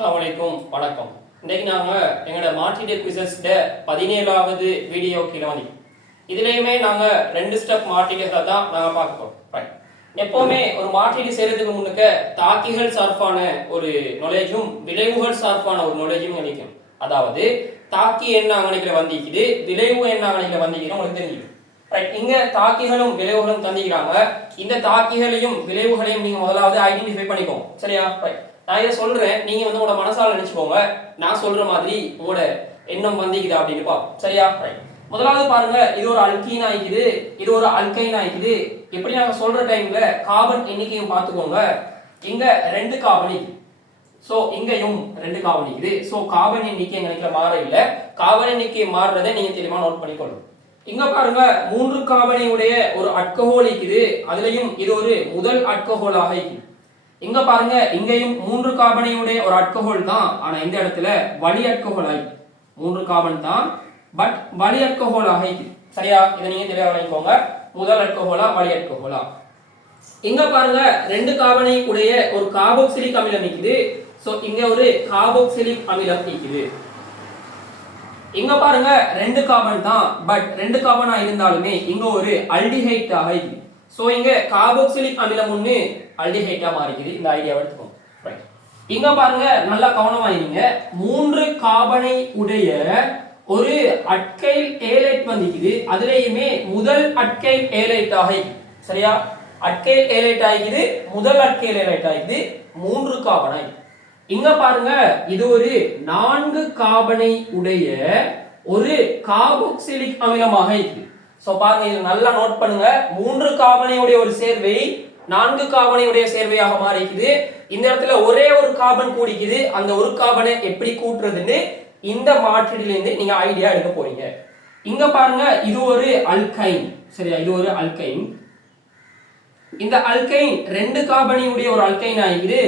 அஸ்ஸலாமு வணக்கம். இன்னைக்கு நாங்க எங்களோட மார்டிடே குவிசஸ்ட பதினேழாவது வீடியோ கிளம்பி இதுலயுமே நாங்க ரெண்டு ஸ்டெப் மார்டிடேகளை தான் நாங்க பார்க்க போறோம். எப்பவுமே ஒரு மாற்றீடு செய்யறதுக்கு முன்னுக்க தாக்கிகள் சார்பான ஒரு நாலேஜும் விளைவுகள் சார்பான ஒரு knowledge-உம் கிடைக்கும் அதாவது தாக்கி என்ன அங்கனைகளை வந்திக்குது விளைவு என்ன அங்கனைகளை வந்திக்குது உங்களுக்கு தெரியும் ரைட் இங்க தாக்கிகளும் விளைவுகளும் தந்திக்கிறாங்க இந்த தாக்கிகளையும் விளைவுகளையும் நீங்க முதலாவது ஐடென்டிஃபை பண்ணிக்கோங்க. சரியா? ரைட் நான் இதை சொல்றேன். நீங்க வந்து உங்களோட மனசால நினைச்சுக்கோங்க. நான் சொல்ற மாதிரி உங்களோட எண்ணம் வந்திக்குதா அப்படின்னு பார்ப்போம். சரியா? ரைட் முதலாவது பாருங்க இது ஒரு அல்கீன் ஆயிக்குது. இது ஒரு அல்கைன் ஆயிக்குது. எப்படி நாங்க சொல்ற டைம்ல கார்பன் எண்ணிக்கையும் பார்த்துக்கோங்க. இங்க ரெண்டு கார்பன் சோ இங்கேயும் ரெண்டு கார்பன் இருக்குது சோ கார்பன் எண்ணிக்கை எங்க மாற இல்ல. கார்பன் எண்ணிக்கை மாறுறதை நீங்க தெளிவா நோட் பண்ணிக்கொள்ளும். இங்க பாருங்க மூன்று கார்பனையுடைய ஒரு அல்கஹோல் இருக்குது அதுலயும் இது ஒரு முதல் அல்கஹோலாக இருக்குது இங்க பாருங்க இங்கேயும் மூன்று கார்பனையுடைய ஒரு அல்கஹோல் தான். ஆனா இந்த இடத்துல வலி அல்கஹோல் ஆகி. மூன்று கார்பன் தான். பட் வலி அல்கஹோல் ஆகி. சரியா? இதை நீங்க தெளிவாக வாங்கிக்கோங்க முதல் அல்கஹோலா வலி அல்கஹோலா இங்க பாருங்க ரெண்டு கார்பனை உடைய ஒரு கார்போக்சிலிக் அமிலம் நிக்குது சோ இங்க ஒரு கார்போக்சிலிக் அமிலம் நிக்குது இங்க பாருங்க ரெண்டு கார்பன் தான். பட் ரெண்டு கார்பனா இருந்தாலுமே இங்க ஒரு அல்டிஹைட் ஆகி. சோ இங்க கார்போக்சிலிக் அமிலம் ஒண்ணு அல்டிஹைட்டா மாறிக்குது. இந்த ஐடியாவை எடுத்துக்கோங்க. ரைட் இங்க பாருங்க நல்லா கவனமாயிருங்க மூன்று கார்பனை உடைய ஒரு அட்கைல் ஏலைட் வந்துக்குது. அதுலேயுமே முதல் அட்கைல் ஏலைட் ஆகிது சரியா? அட்கைல் ஏலைட் ஆகிது முதல் அட்கைல் ஏலைட் ஆகிது மூன்று கார்பனை இங்க பாருங்க இது ஒரு நான்கு கார்பனை உடைய ஒரு கார்போக்சிலிக் அமிலமாக இருக்குது சோ பாருங்க இது நல்லா நோட் பண்ணுங்க. மூன்று கார்பனையுடைய ஒரு சேர்வை நான்கு கார்பனையுடைய சேர்வையாக மாறிக்குது. இந்த இடத்துல ஒரே ஒரு கார்பன் கூடிக்குது. அந்த ஒரு கார்பனை எப்படி கூட்டுறதுன்னு இந்த மாற்றீடுல இருந்து நீங்க ஐடியா எடுக்க போறீங்க. இங்க பாருங்க இது ஒரு அல்கைன் சரியா? இது ஒரு அல்கைன் இந்த அல்கைன் ரெண்டு கார்பனியுடைய ஒரு அல்கைன் ஆகிக்குது.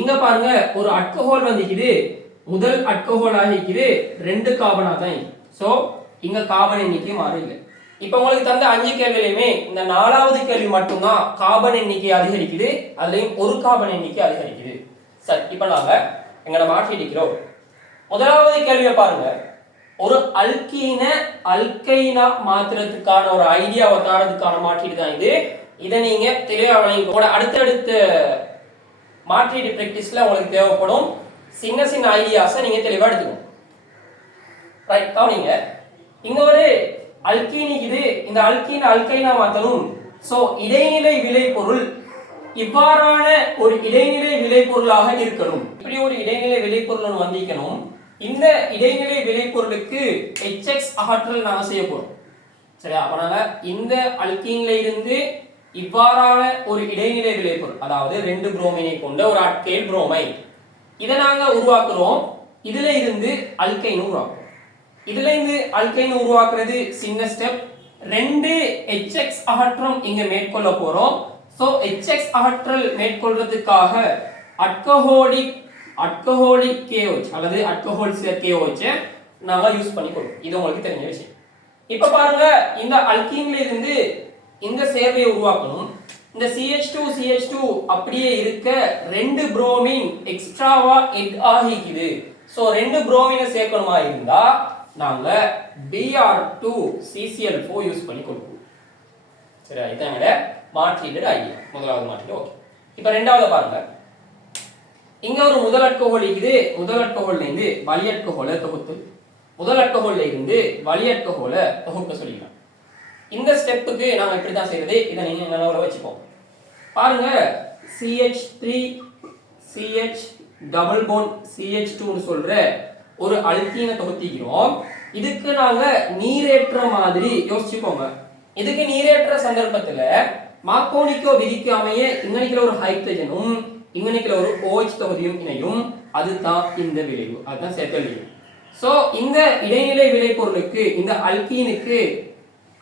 இங்க பாருங்க ஒரு அல்கஹால் வந்துக்குது. முதல் அட்கஹோல் ஆகிக்குது. ரெண்டு கார்பனா தான் சோ இங்க கார்பன் எண்ணிக்கை மாறில்லை இப்ப உங்களுக்கு தந்த அஞ்சு கேள்விலையுமே இந்த நாலாவது கேள்வி மட்டும்தான் கார்பன் எண்ணிக்கை அதிகரிக்குது அதுலயும் ஒரு கார்பன் எண்ணிக்கை அதிகரிக்குது. சரி இப்ப நாங்க எங்களை மாற்றி இருக்கிறோம் முதலாவது கேள்வியை பாருங்க. ஒரு அல்கீன அல்கைனா மாத்துறதுக்கான ஒரு ஐடியாவை தாரதுக்கான மாற்றீடு தான் இது. இதை நீங்க தெளிவா வழங்கிக்கோங்க அடுத்தடுத்த மாற்றீடு பிராக்டிஸ்ல உங்களுக்கு தேவைப்படும் சின்ன சின்ன ஐடியாஸை நீங்க தெளிவாக எடுத்துக்கணும். ரைட் கவனிங்க. இங்க ஒரு அல்கீனி இது இந்த அல்கீன் அல்கைனா மாத்தணும். சோ இடைநிலை விளைபொருள் இவ்வாறான ஒரு இடைநிலை விளைபொருளாக இருக்கணும். இப்படி ஒரு இடைநிலை விளைபொருள் வந்திக்கணும் இந்த இடைநிலை விளைபொருளுக்கு HX அகற்றல் நாங்கள் செய்ய போறோம். சரியா? அப்ப நாங்க இந்த அல்கீன்ல இருந்து இவ்வாறான ஒரு இடைநிலை விளைபொருள் அதாவது ரெண்டு புரோமினை கொண்ட ஒரு அட்கேல் புரோமைன் இதை நாங்க உருவாக்குறோம். இதுல இருந்து அல்கைன் உருவாக்குறோம் இதுல இருந்து அல்கைன் உருவாக்குறது சின்ன ஸ்டெப் ரெண்டு ஹெச்எக்ஸ் அகற்றம் இங்க மேற்கொள்ள போறோம். ஸோ ஹெச்எக்ஸ் அகற்றல் மேற்கொள்றதுக்காக அட்கஹோலிக் அட்கஹோலிக் கேஓச் அல்லது அட்கஹோல் KOH நாங்க யூஸ் பண்ணிக்கொள்வோம். இது உங்களுக்கு தெரிஞ்ச விஷயம். இப்ப பாருங்க இந்த அல்கீன்ல இருந்து இந்த சேர்வையை உருவாக்கணும். இந்த CH2 CH2 அப்படியே இருக்க ரெண்டு புரோமின் எக்ஸ்ட்ராவா எட் ஆகிக்குது. ஸோ ரெண்டு புரோமினை சேர்க்கணுமா இருந்தா நாங்க Br2 CCl4 யூஸ் பண்ணி கொடுப்போம் சரி இதான் எங்களோட மாற்றீடு ஐடியா முதலாவது மாற்றீடு. ஓகே இப்போ ரெண்டாவது பாருங்க. இங்க ஒரு முதல் அட்கோகோல் இருக்குது. முதல் அட்கோஹோல்ல இருந்து வலி தொகுத்து முதல் அட்கோகோல்ல இருந்து வலி அட்கோஹோலை தொகுக்க சொல்லிக்கலாம். இந்த ஸ்டெப்புக்கு நாங்கள் இப்படி தான் செய்யறது இதை நீங்க நினைவுல வச்சுப்போம் பாருங்க. CH three CH double bond CH டூன்னு சொல்ற ஒரு அல்கீனை தொகுத்திக்கிறோம். இதுக்கு நாங்க நீரேற்ற மாதிரி யோசிச்சுக்கோங்க. இதுக்கு நீரேற்ற சந்தர்ப்பத்துல மாக்கோனிக்கோ விதிக்கு அமைய இங்கனிக்கிற ஒரு ஹைட்ரஜனும் இங்கனிக்கிற ஒரு OH தொகுதியும் இணையும். அதுதான் இந்த விளைவு. அதுதான் சேர்க்கல் விளைவு. சோ இந்த இடைநிலை விளைபொருளுக்கு இந்த அல்கீனுக்கு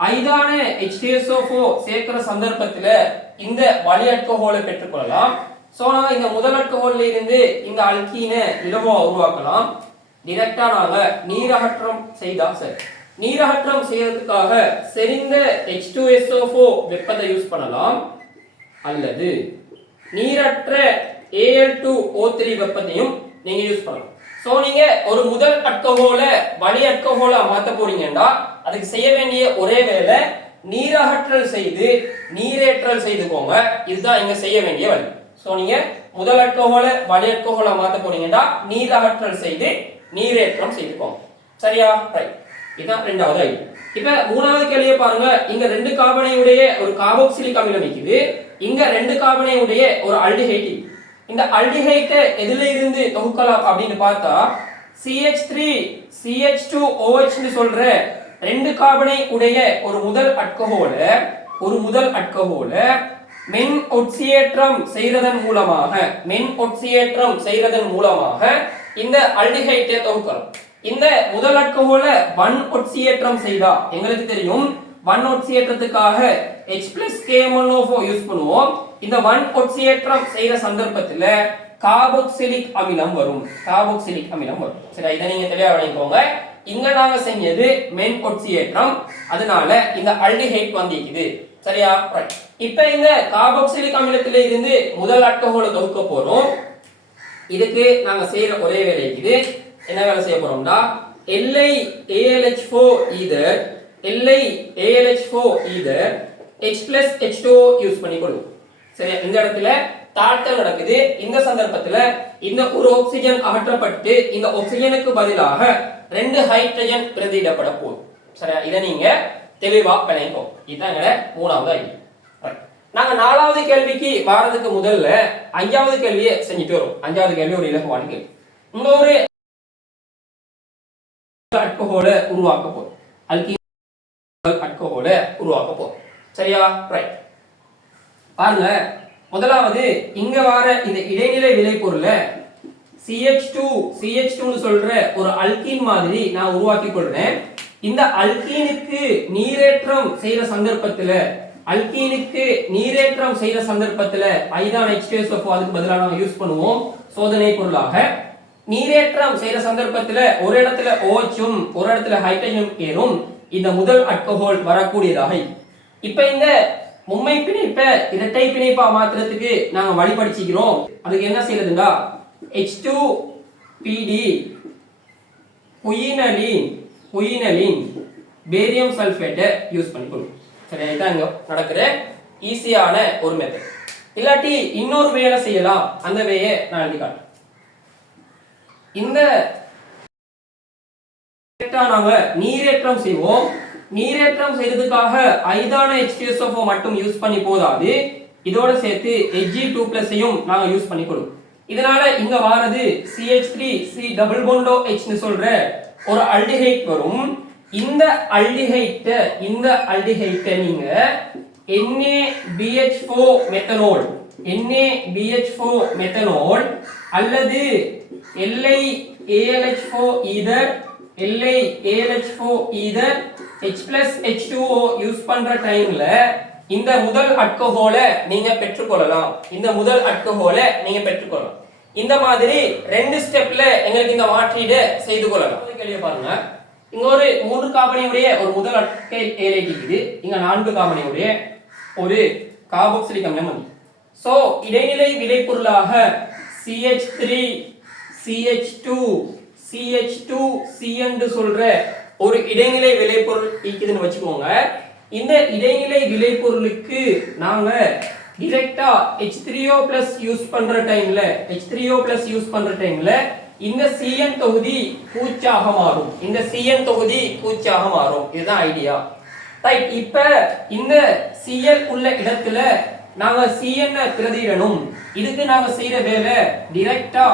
ஐதான H2SO4 சேர்க்கிற சந்தர்ப்பத்துல இந்த வலி அல்கஹோலை பெற்றுக்கொள்ளலாம். சோ நாங்க இந்த முதல் அல்கஹோல்ல இருந்து இந்த அல்கீனை இலவா உருவாக்கலாம். டிரெக்டா நாங்க நீரகற்றம் செய்தா சரி நீரகற்றம் செய்யறதுக்காக செறிந்த H2SO4 வெப்பத்தை யூஸ் பண்ணலாம். அல்லது நீரற்ற Al2O3 வெப்பத்தையும் நீங்க யூஸ் பண்ணலாம். சோ நீங்க ஒரு முதல் அட்கஹோல வலி அட்கஹோலா மாத்த போறீங்கன்னா அதுக்கு செய்ய வேண்டிய ஒரே வேலை நீரகற்றல் செய்து நீரேற்றல் செய்துக்கோங்க. இதுதான் இங்க செய்ய வேண்டிய வழி. சோ நீங்க முதல் அட்கஹோல வலி அட்கஹோலா மாத்த போறீங்கன்னா நீரகற்றல் செய்து நீரேற்றம் செய்துக்கோங்க. சரியா? ரைட் இதுதான் ரெண்டாவது ஐடி. இப்ப மூணாவது கேள்வியை பாருங்க. இங்க ரெண்டு கார்பனையுடைய ஒரு காபோக்சிலிக் அமிலம் நிக்குது. இங்க ரெண்டு கார்பனையுடைய ஒரு அல்டிஹைட் இந்த அல்டிஹைட்டை எதுல இருந்து தொகுக்கலாம் அப்படின்னு பார்த்தா CH3 CH2 OH ஓஹெச்னு சொல்ற ரெண்டு கார்பனை உடைய ஒரு முதல் அட்கஹோல ஒரு முதல் அட்கஹோல மென் ஒட்சியேற்றம் செய்யறதன் மூலமாக மென் ஒட்சியேற்றம் செய்யறதன் மூலமாக இந்த அல்டிஹைட்டை தொகுக்கிறோம். இந்த முதல் அட்கோல வன் ஒட்சியேற்றம் செய்தா எங்களுக்கு தெரியும். வன் ஒட்சியேற்றத்துக்காக எச் பிளஸ் கேமனோஃபோ யூஸ் பண்ணுவோம். இந்த ஒன் ஒட்சியேற்றம் செய்யற சந்தர்ப்பத்துல காபோக்சிலிக் அமிலம் வரும். காபோக்சிலிக் அமிலம் வரும். சரி இதை நீங்க தெளிவா வழங்கிக்கோங்க இங்க நாங்க செஞ்சது மென் ஒட்சியேற்றம் அதனால இந்த அல்டிஹைட் வந்திருக்குது. சரியா? இப்ப இப்போ இந்த காபோக்சிலிக் அமிலத்தில இருந்து முதல் அல்கஹோலை தொகுக்க போறோம். இதுக்கு நாங்க செய்யற ஒரே வேலை இது. என்ன வேலை செய்ய போறோம்னா Li ALH four ether Li ALH4 either H plus H2O use பண்ணிக்கொள்ளும் சரி இந்த இடத்துல தாழ்த்தல் நடக்குது. இந்த சந்தர்ப்பத்துல இந்த ஒரு ஆக்சிஜன் அகற்றப்பட்டு இந்த ஆக்சிஜனுக்கு பதிலாக ரெண்டு ஹைட்ரஜன் பிரதியிடப்பட போகுது. சரியா? இதை நீங்க தெளிவா பிணைப்போம் இதுதான் எங்களோட மூணாவது ஐடியா நாங்க ஆறாவது கேள்விக்கு வாரதுக்கு முதல்ல அஞ்சாவது கேள்வியை செஞ்சுட்டு வரும். அஞ்சாவது கேள்வி ஒரு இலக்கு கேள்வி. இங்க ஒரு உருவாக்க போறோம் அல்கீன் உருவாக்க போறோம் சரியா? ரைட் பாருங்க. முதலாவது இங்க வர இந்த இடைநிலை விளைபொருளை CH2 CH2 னு சொல்ற ஒரு அல்கீன் மாதிரி நான் உருவாக்கி கொள்றேன். இந்த அல்கீனுக்கு நீரேற்றம் செய்யற சந்தர்ப்பத்துல அல்கீனுக்கு நீரேற்றம் செய்த சந்தர்ப்பத்துல ஐதான் H2SO4 அதுக்கு பதிலாக நம்ம யூஸ் பண்ணுவோம். சோதனை பொருளாக நீரேற்றம் செய்த சந்தர்ப்பத்துல ஒரு இடத்துல ஓச்சும் ஒரு இடத்துல ஹைட்ரஜன் ஏறும். இந்த முதல் அல்கஹால் வரக்கூடியதாக இப்ப இந்த மும்மை பிணைப்பை இரட்டை பிணைப்பா மாத்திரத்துக்கு நாங்க வழிபடிச்சுக்கிறோம் அதுக்கு என்ன செய்யறதுண்டா? ஹெச் டூ பிடி குயினலின் குயினலின் பேரியம் சல்ஃபேட்டை யூஸ் பண்ணிக்கணும் சரியா இதான் இங்க நடக்கிற ஈஸியான ஒரு மெத்தட் இல்லாட்டி இன்னொரு வேலை செய்யலாம். அந்த வேயை நான் எழுதி காட்டுறேன். இந்த நாங்க நீரேற்றம் செய்வோம். நீரேற்றம் செய்யறதுக்காக ஐதான H2SO4 மட்டும் யூஸ் பண்ணி போதாது. இதோட சேர்த்து எச்ஜி டூ பிளஸையும் நாங்க யூஸ் பண்ணிக்கணும் இதனால இங்க வாரது CH three C double bond O H சொல்ற ஒரு அல்டிஹைட் வரும். இந்த அல்டிஹைட்ட இந்த அல்டிஹைட்ட நீங்க NaBH4 மெத்தனோல் NaBH4 மெத்தனோல் அல்லது LiALH4 ether LiALH4 ether H plus H2O use பண்ற டைம்ல இந்த முதல் அல்கஹோல நீங்க பெற்றுக்கொள்ளலாம். இந்த முதல் அல்கஹோல நீங்க பெற்றுக்கொள்ளலாம். இந்த மாதிரி ரெண்டு ஸ்டெப்ல எங்களுக்கு இந்த மாற்றீடு செய்து கொள்ளலாம். கேள்வி பாருங்க. இங்க ஒரு மூன்று காபனியுடைய ஒரு முதல் அட்டை ஏலைட் இருக்குது. இங்க நான்கு காபனியுடைய ஒரு கார்பாக்சிலிக் அமிலம் வந்து. சோ இடைநிலை விளைபொருளாக CH3 CH2 CH2 டூ சிஎன்று சொல்ற ஒரு இடைநிலை விளைபொருள் இருக்குதுன்னு வச்சுக்கோங்க. இந்த இடைநிலை விளைபொருளுக்கு நாங்க டிரெக்டா H3O பிளஸ் யூஸ் பண்ற டைம்ல H3O பிளஸ் யூஸ் பண்ற டைம்ல இந்த சிஎன் தொகுதி பூச்சாக மாறும். இந்த சிஎன் தொகுதி பூச்சாக மாறும். இதுதான் ஐடியா ரைட் இப்ப இந்த சிஎல் உள்ள இடத்துல நாங்க சிஎன் பிரதிடணும் இதுக்கு நாங்க செய்யற வேலை டிரெக்டா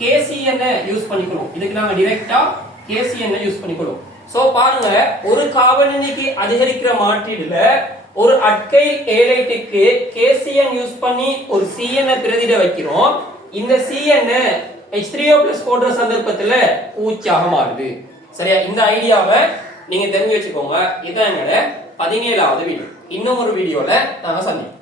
கேசிஎன் யூஸ் பண்ணிக்கணும். இதுக்கு நாங்க டிரெக்டா கேசிஎன் யூஸ் பண்ணிக்கணும். சோ பாருங்க ஒரு காவலனிக்கு அதிகரிக்கிற மாற்றீடுல ஒரு அட்கை ஏலைட்டுக்கு கேசிஎன் யூஸ் பண்ணி ஒரு சிஎன் பிரதிட வைக்கிறோம். இந்த சிஎன் -அ H3O பிளஸ் போடுற சந்தர்ப்பத்தில் பூச்சாக மாறுது. சரியா? இந்த ஐடியாவை நீங்கள் தெரிஞ்சு வச்சுக்கோங்க. இதான் எங்களோட பதினேழாவது வீடியோ இன்னும் ஒரு வீடியோவில் நாங்கள் சந்திப்போம்.